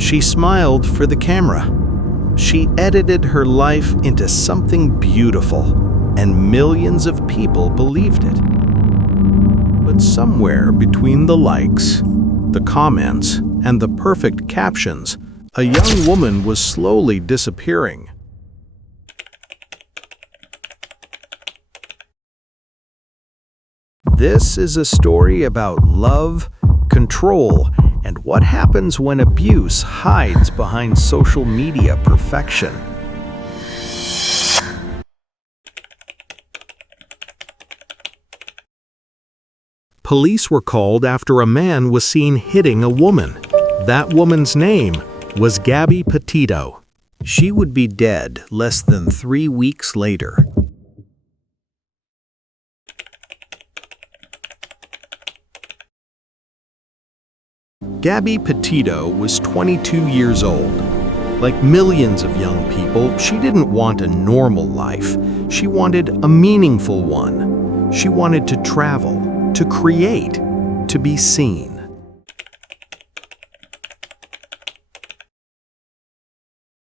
She smiled for the camera. She edited her life into something beautiful, and millions of people believed it. But somewhere between the likes, the comments, and the perfect captions, a young woman was slowly disappearing. This is a story about love, control, and what happens when abuse hides behind social media perfection. Police were called after a man was seen hitting a woman. That woman's name was Gabby Petito. She would be dead less than 3 weeks later. Gabby Petito was 22 years old. Like millions of young people, she didn't want a normal life. She wanted a meaningful one. She wanted to travel, to create, to be seen.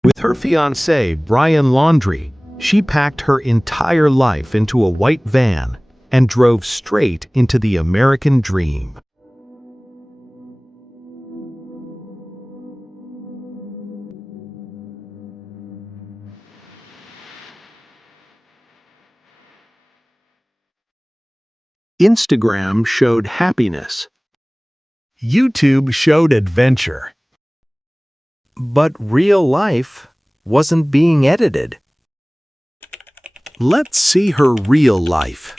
With her fiancé, Brian Laundrie, she packed her entire life into a white van and drove straight into the American dream. Instagram showed happiness. YouTube showed adventure. But real life wasn't being edited. Let's see her real life.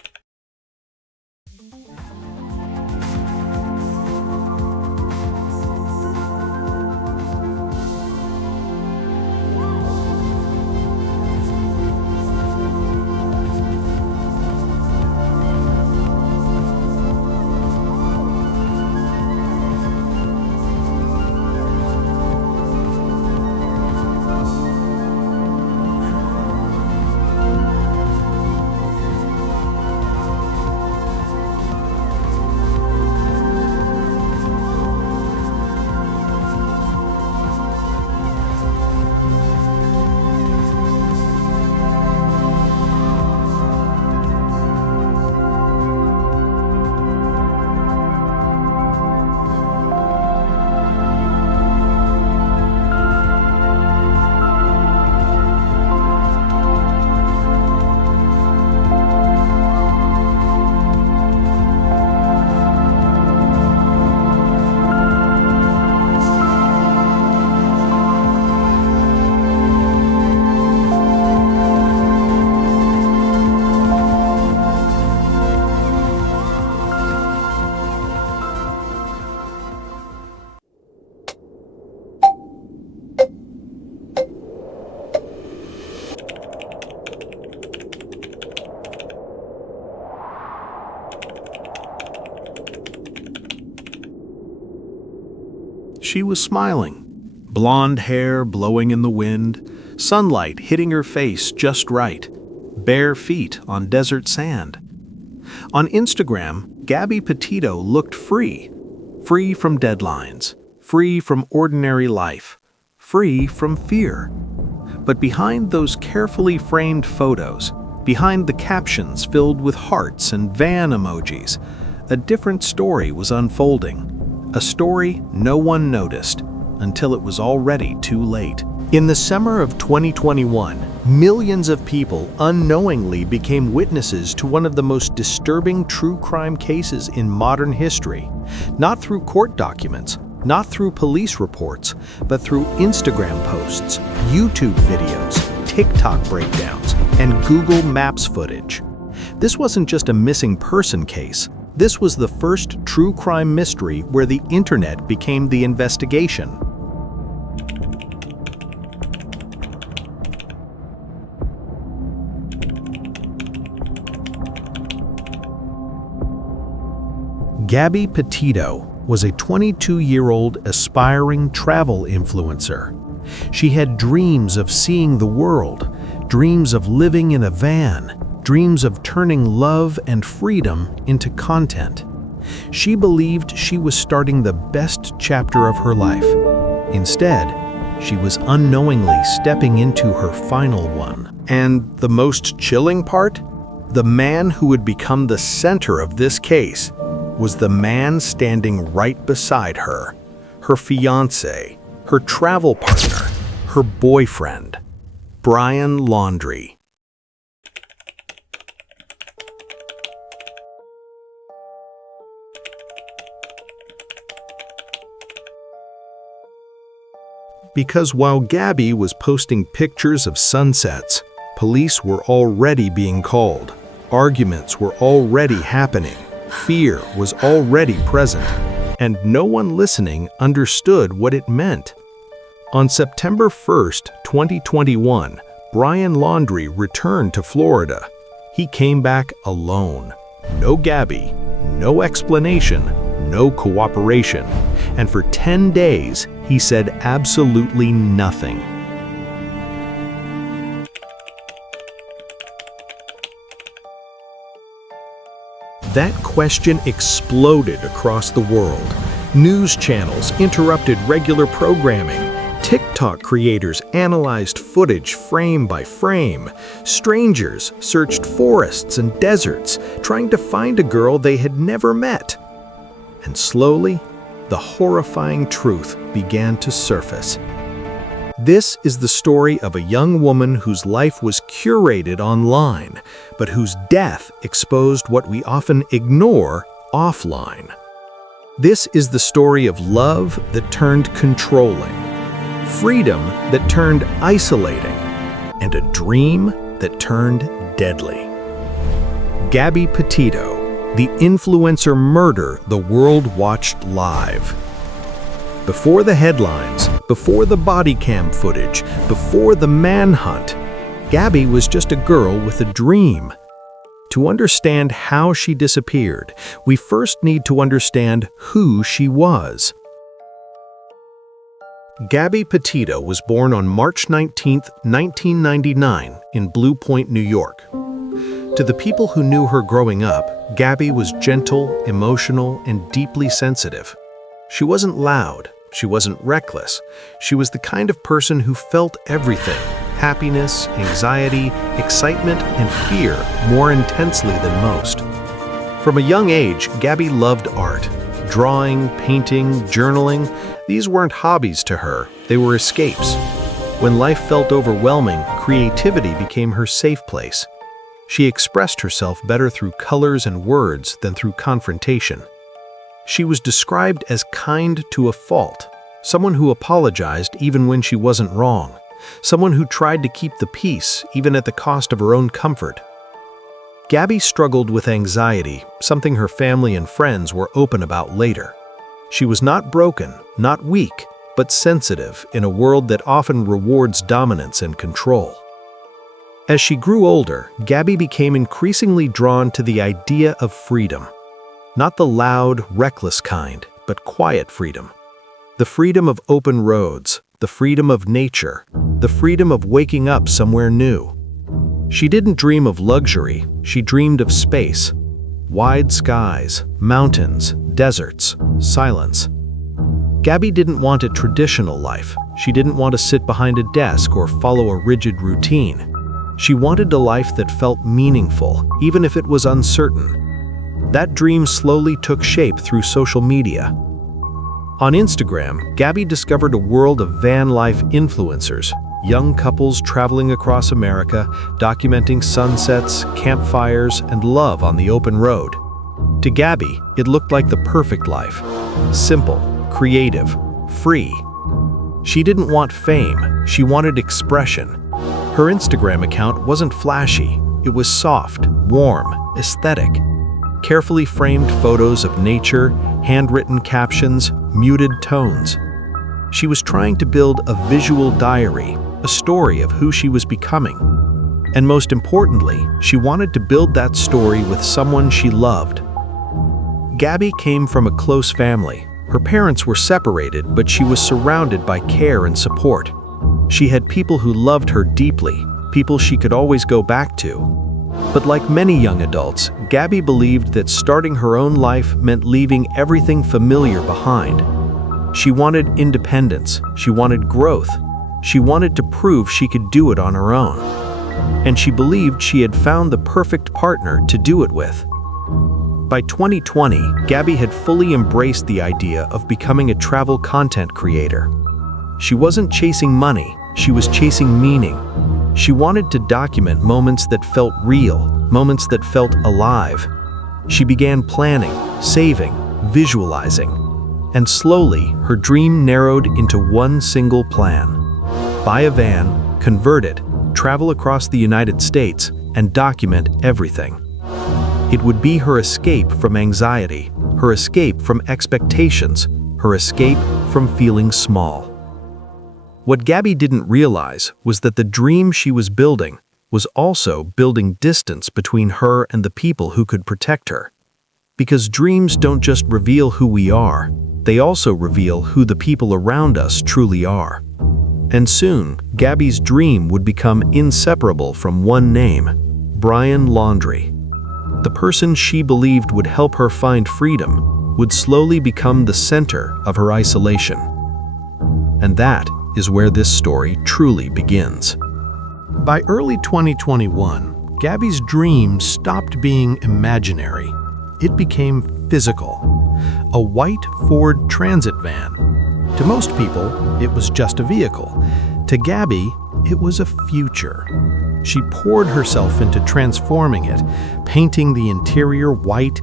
She was smiling, blonde hair blowing in the wind, sunlight hitting her face just right, bare feet on desert sand. On Instagram, Gabby Petito looked free, free from deadlines, free from ordinary life, free from fear. But behind those carefully framed photos, behind the captions filled with hearts and van emojis, a different story was unfolding. A story no one noticed until it was already too late. In the summer of 2021, millions of people unknowingly became witnesses to one of the most disturbing true crime cases in modern history. Not through court documents, not through police reports, but through Instagram posts, YouTube videos, TikTok breakdowns, and Google Maps footage. This wasn't just a missing person case. This was the first true crime mystery where the internet became the investigation. Gabby Petito was a 22-year-old aspiring travel influencer. She had dreams of seeing the world, dreams of living in a van, dreams of turning love and freedom into content. She believed she was starting the best chapter of her life. Instead, she was unknowingly stepping into her final one. And the most chilling part? The man who would become the center of this case was the man standing right beside her, her fiancé, her travel partner, her boyfriend, Brian Laundrie. Because while Gabby was posting pictures of sunsets, police were already being called. Arguments were already happening. Fear was already present. And no one listening understood what it meant. On September 1st, 2021, Brian Laundrie returned to Florida. He came back alone. No Gabby, no explanation, no cooperation. And for 10 days, he said absolutely nothing. That question exploded across the world. News channels interrupted regular programming. TikTok creators analyzed footage frame by frame. Strangers searched forests and deserts, trying to find a girl they had never met. And slowly, the horrifying truth began to surface. This is the story of a young woman whose life was curated online, but whose death exposed what we often ignore offline. This is the story of love that turned controlling, freedom that turned isolating, and a dream that turned deadly. Gabby Petito, the influencer murder the world watched live. Before the headlines, before the body cam footage, before the manhunt, Gabby was just a girl with a dream. To understand how she disappeared, we first need to understand who she was. Gabby Petito was born on March 19, 1999, in Blue Point, New York. To the people who knew her growing up, Gabby was gentle, emotional, and deeply sensitive. She wasn't loud, she wasn't reckless. She was the kind of person who felt everything: happiness, anxiety, excitement, and fear more intensely than most. From a young age, Gabby loved art. Drawing, painting, journaling, these weren't hobbies to her, they were escapes. When life felt overwhelming, creativity became her safe place. She expressed herself better through colors and words than through confrontation. She was described as kind to a fault, someone who apologized even when she wasn't wrong, someone who tried to keep the peace even at the cost of her own comfort. Gabby struggled with anxiety, something her family and friends were open about later. She was not broken, not weak, but sensitive in a world that often rewards dominance and control. As she grew older, Gabby became increasingly drawn to the idea of freedom. Not the loud, reckless kind, but quiet freedom. The freedom of open roads, the freedom of nature, the freedom of waking up somewhere new. She didn't dream of luxury, she dreamed of space. Wide skies, mountains, deserts, silence. Gabby didn't want a traditional life. She didn't want to sit behind a desk or follow a rigid routine. She wanted a life that felt meaningful, even if it was uncertain. That dream slowly took shape through social media. On Instagram, Gabby discovered a world of van life influencers, young couples traveling across America, documenting sunsets, campfires, and love on the open road. To Gabby, it looked like the perfect life. Simple, creative, free. She didn't want fame, she wanted expression. Her Instagram account wasn't flashy, it was soft, warm, aesthetic. Carefully framed photos of nature, handwritten captions, muted tones. She was trying to build a visual diary, a story of who she was becoming. And most importantly, she wanted to build that story with someone she loved. Gabby came from a close family. Her parents were separated, but she was surrounded by care and support. She had people who loved her deeply, people she could always go back to. But like many young adults, Gabby believed that starting her own life meant leaving everything familiar behind. She wanted independence. She wanted growth. She wanted to prove she could do it on her own. And she believed she had found the perfect partner to do it with. By 2020, Gabby had fully embraced the idea of becoming a travel content creator. She wasn't chasing money, she was chasing meaning. She wanted to document moments that felt real, moments that felt alive. She began planning, saving, visualizing. And slowly, her dream narrowed into one single plan. Buy a van, convert it, travel across the United States, and document everything. It would be her escape from anxiety, her escape from expectations, her escape from feeling small. What Gabby didn't realize was that the dream she was building was also building distance between her and the people who could protect her. Because dreams don't just reveal who we are, they also reveal who the people around us truly are. And soon, Gabby's dream would become inseparable from one name, Brian Laundrie. The person she believed would help her find freedom would slowly become the center of her isolation. And that is where this story truly begins. By early 2021, Gabby's dream stopped being imaginary. It became physical. A white Ford Transit van. To most people, it was just a vehicle. To Gabby, it was a future. She poured herself into transforming it, painting the interior white,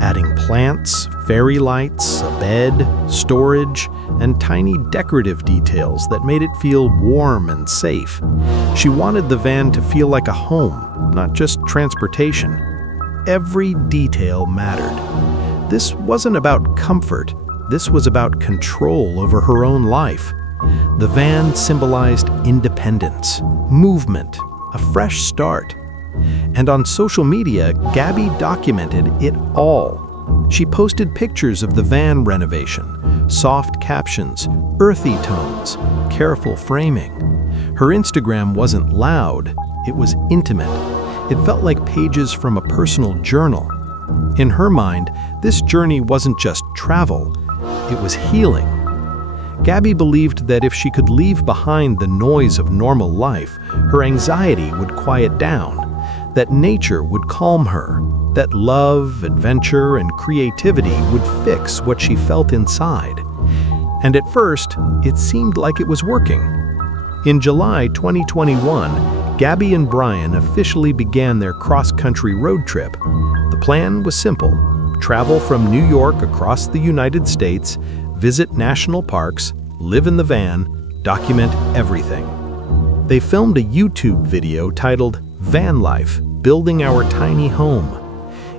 adding plants, fairy lights, a bed, storage, and tiny decorative details that made it feel warm and safe. She wanted the van to feel like a home, not just transportation. Every detail mattered. This wasn't about comfort. This was about control over her own life. The van symbolized independence, movement, a fresh start. And on social media, Gabby documented it all. She posted pictures of the van renovation, soft captions, earthy tones, careful framing. Her Instagram wasn't loud, it was intimate. It felt like pages from a personal journal. In her mind, this journey wasn't just travel, it was healing. Gabby believed that if she could leave behind the noise of normal life, her anxiety would quiet down, that nature would calm her, that love, adventure, and creativity would fix what she felt inside. And at first, it seemed like it was working. In July 2021, Gabby and Brian officially began their cross-country road trip. The plan was simple: travel from New York across the United States, visit national parks, live in the van, document everything. They filmed a YouTube video titled Van Life: Building Our Tiny Home.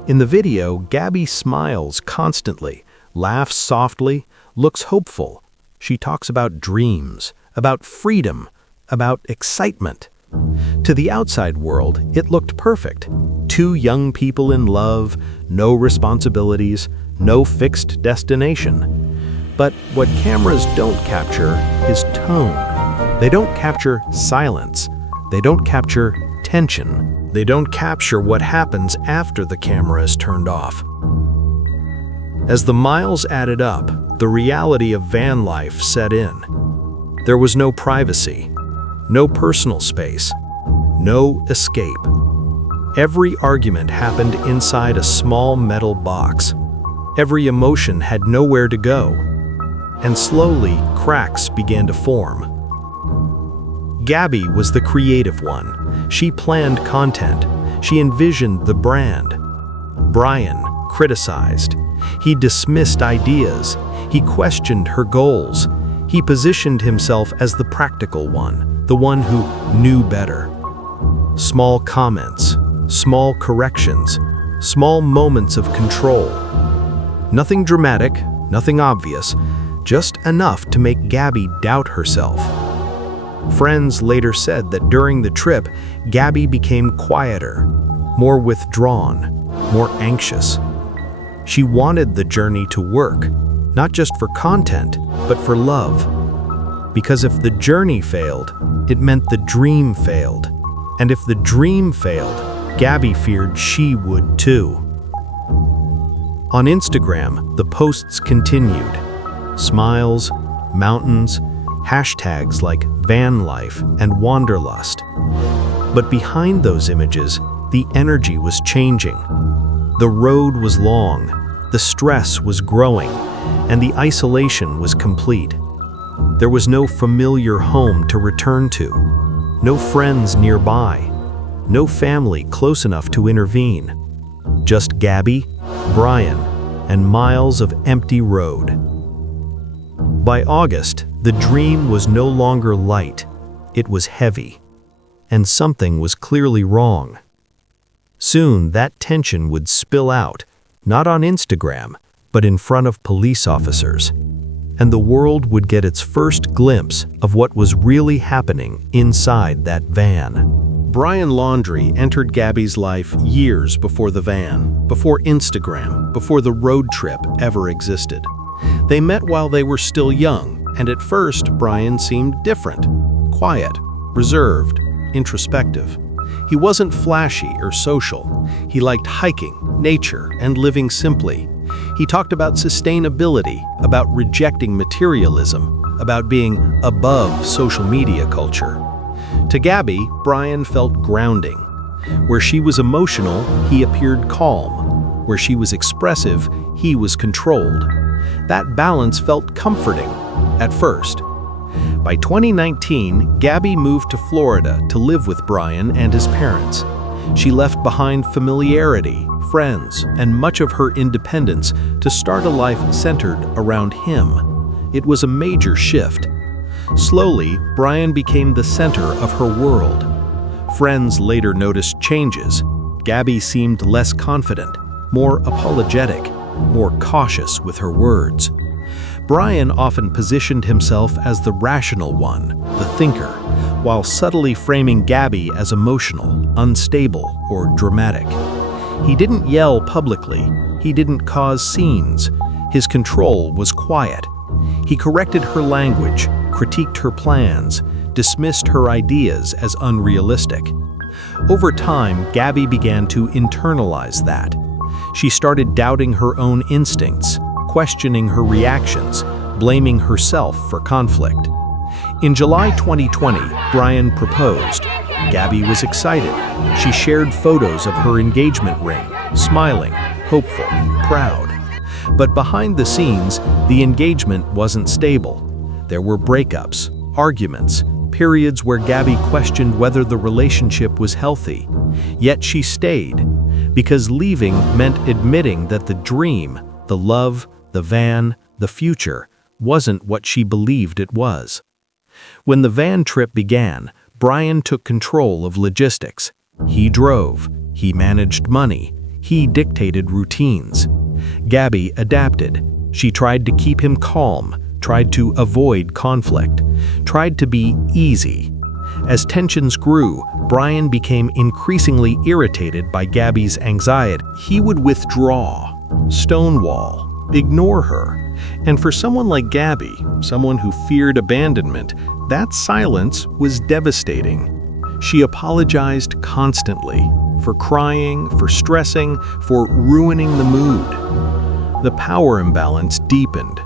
In the video, Gabby smiles constantly, laughs softly, looks hopeful. She talks about dreams, about freedom, about excitement. To the outside world, it looked perfect. Two young people in love, no responsibilities, no fixed destination. But what cameras don't capture is tone. They don't capture silence. They don't capture tension. They don't capture what happens after the camera is turned off. As the miles added up, the reality of van life set in. There was no privacy, no personal space, no escape. Every argument happened inside a small metal box. Every emotion had nowhere to go. And slowly, cracks began to form. Gabby was the creative one. She planned content. She envisioned the brand. Brian criticized. He dismissed ideas. He questioned her goals. He positioned himself as the practical one, the one who knew better. Small comments, small corrections, small moments of control. Nothing dramatic, nothing obvious, just enough to make Gabby doubt herself. Friends later said that during the trip, Gabby became quieter, more withdrawn, more anxious. She wanted the journey to work, not just for content, but for love. Because if the journey failed, it meant the dream failed. And if the dream failed, Gabby feared she would too. On Instagram, the posts continued. Smiles, mountains, hashtags like van life and wanderlust. But behind those images, the energy was changing. The road was long, the stress was growing, and the isolation was complete. There was no familiar home to return to, no friends nearby, no family close enough to intervene. Just Gabby, Brian, and miles of empty road. By August, the dream was no longer light, it was heavy, and something was clearly wrong. Soon that tension would spill out, not on Instagram, but in front of police officers, and the world would get its first glimpse of what was really happening inside that van. Brian Laundrie entered Gabby's life years before the van, before Instagram, before the road trip ever existed. They met while they were still young, and at first Brian seemed different, quiet, reserved, introspective. He wasn't flashy or social. He liked hiking, nature, and living simply. He talked about sustainability, about rejecting materialism, about being above social media culture. To Gabby, Brian felt grounding. Where she was emotional, he appeared calm. Where she was expressive, he was controlled. That balance felt comforting, at first. By 2019, Gabby moved to Florida to live with Brian and his parents. She left behind familiarity, friends, and much of her independence to start a life centered around him. It was a major shift. Slowly, Brian became the center of her world. Friends later noticed changes. Gabby seemed less confident, more apologetic, more cautious with her words. Brian often positioned himself as the rational one, the thinker, while subtly framing Gabby as emotional, unstable, or dramatic. He didn't yell publicly. He didn't cause scenes. His control was quiet. He corrected her language, critiqued her plans, dismissed her ideas as unrealistic. Over time, Gabby began to internalize that. She started doubting her own instincts, questioning her reactions, blaming herself for conflict. In July 2020, Brian proposed. Gabby was excited. She shared photos of her engagement ring, smiling, hopeful, proud. But behind the scenes, the engagement wasn't stable. There were breakups, arguments, periods where Gabby questioned whether the relationship was healthy. Yet she stayed, because leaving meant admitting that the dream, the love, the van, the future, wasn't what she believed it was. When the van trip began, Brian took control of logistics. He drove, he managed money, he dictated routines. Gabby adapted. She tried to keep him calm, tried to avoid conflict, tried to be easy. As tensions grew, Brian became increasingly irritated by Gabby's anxiety. He would withdraw, stonewall, ignore her. And for someone like Gabby, someone who feared abandonment, that silence was devastating. She apologized constantly for crying, for stressing, for ruining the mood. The power imbalance deepened.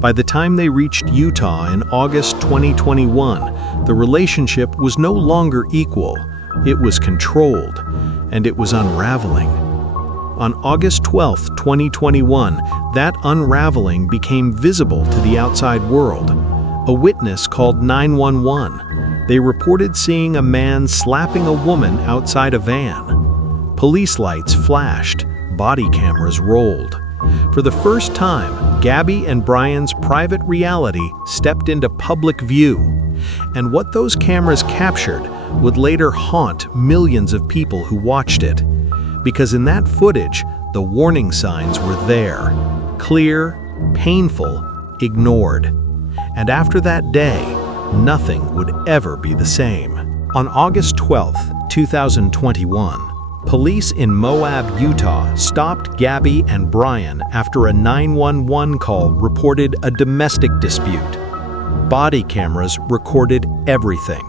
By the time they reached Utah in August 2021, the relationship was no longer equal. It was controlled, and it was unraveling. On August 12, 2021, that unraveling became visible to the outside world. A witness called 911. They reported seeing a man slapping a woman outside a van. Police lights flashed, body cameras rolled. For the first time, Gabby and Brian's private reality stepped into public view. And what those cameras captured would later haunt millions of people who watched it. Because in that footage, the warning signs were there. Clear, painful, ignored. And after that day, nothing would ever be the same. On August 12, 2021, police in Moab, Utah stopped Gabby and Brian after a 911 call reported a domestic dispute. Body cameras recorded everything.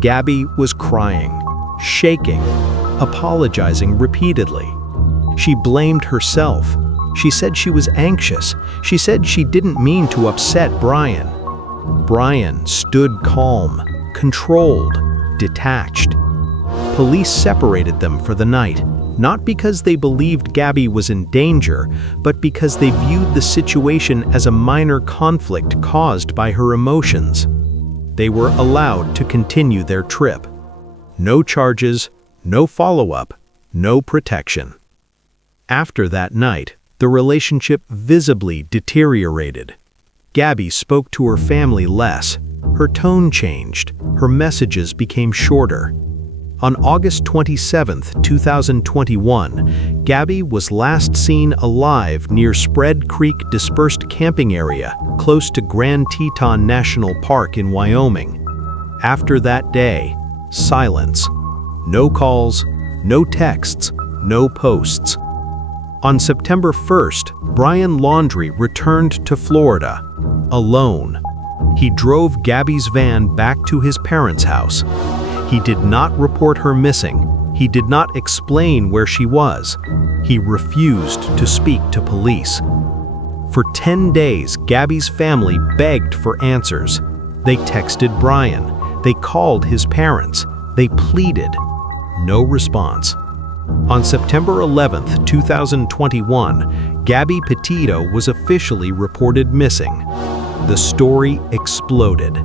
Gabby was crying, shaking, apologizing repeatedly. She blamed herself, She said she was anxious. She said she didn't mean to upset Brian. Brian stood calm, controlled, detached. Police separated them for the night, not because they believed Gabby was in danger, but because they viewed the situation as a minor conflict caused by her emotions. They were allowed to continue their trip. No charges, no follow-up, no protection. After that night, the relationship visibly deteriorated. Gabby spoke to her family less. Her tone changed. Her messages became shorter. On August 27, 2021, Gabby was last seen alive near Spread Creek Dispersed Camping Area, close to Grand Teton National Park in Wyoming. After that day, silence. No calls, no texts, no posts. On September 1st, Brian Laundrie returned to Florida, alone. He drove Gabby's van back to his parents' house. He did not report her missing. He did not explain where she was. He refused to speak to police. For 10 days, Gabby's family begged for answers. They texted Brian. They called his parents. They pleaded. No response. On September 11, 2021, Gabby Petito was officially reported missing. The story exploded.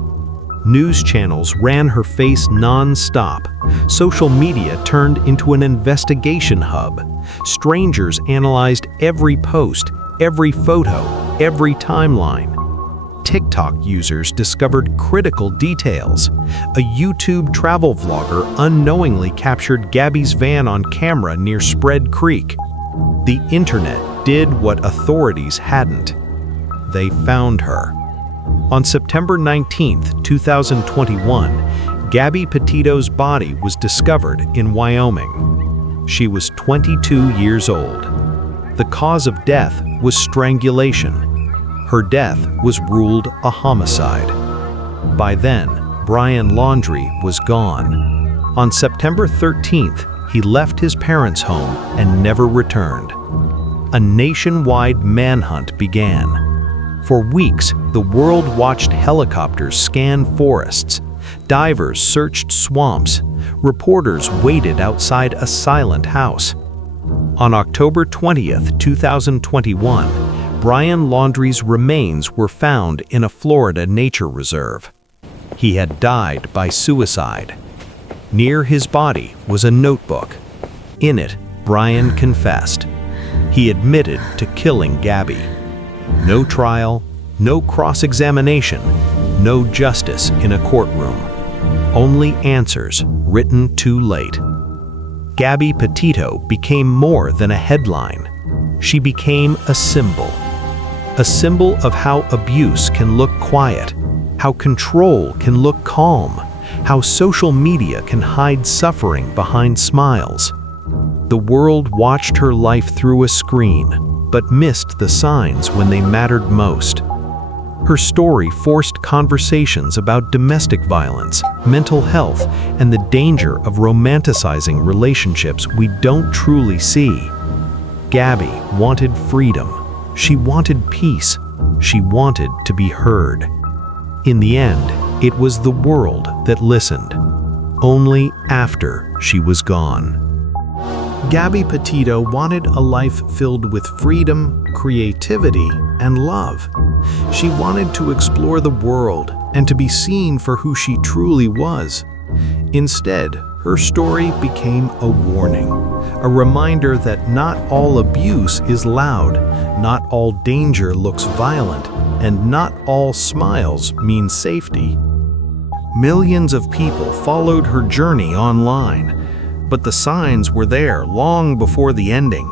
News channels ran her face non-stop. Social media turned into an investigation hub. Strangers analyzed every post, every photo, every timeline. TikTok users discovered critical details. A YouTube travel vlogger unknowingly captured Gabby's van on camera near Spread Creek. The internet did what authorities hadn't. They found her. On September 19, 2021, Gabby Petito's body was discovered in Wyoming. She was 22 years old. The cause of death was strangulation. Her death was ruled a homicide. By then, Brian Laundrie was gone. On September 13th, he left his parents' home and never returned. A nationwide manhunt began. For weeks, the world watched helicopters scan forests. Divers searched swamps. Reporters waited outside a silent house. On October 20th, 2021, Brian Laundrie's remains were found in a Florida nature reserve. He had died by suicide. Near his body was a notebook. In it, Brian confessed. He admitted to killing Gabby. No trial, no cross-examination, no justice in a courtroom. Only answers written too late. Gabby Petito became more than a headline. She became a symbol. A symbol of how abuse can look quiet, how control can look calm, how social media can hide suffering behind smiles. The world watched her life through a screen, but missed the signs when they mattered most. Her story forced conversations about domestic violence, mental health, and the danger of romanticizing relationships we don't truly see. Gabby wanted freedom. She wanted peace. She wanted to be heard. In the end, it was the world that listened, only after she was gone. Gabby Petito wanted a life filled with freedom, creativity, and love. She wanted to explore the world and to be seen for who she truly was. Instead, her story became a warning, a reminder that not all abuse is loud, not all danger looks violent, and not all smiles mean safety. Millions of people followed her journey online. But the signs were there long before the ending.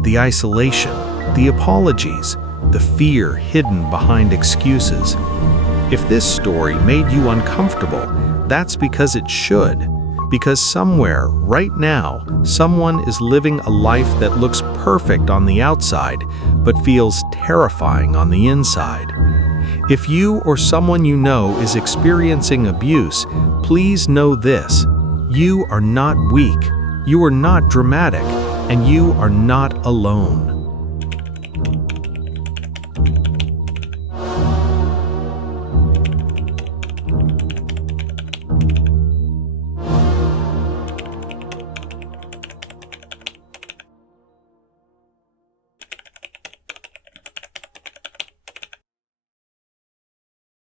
The isolation, the apologies, the fear hidden behind excuses. If this story made you uncomfortable, that's because it should. Because somewhere, right now, someone is living a life that looks perfect on the outside, but feels terrifying on the inside. If you or someone you know is experiencing abuse, please know this. You are not weak, you are not dramatic, and you are not alone.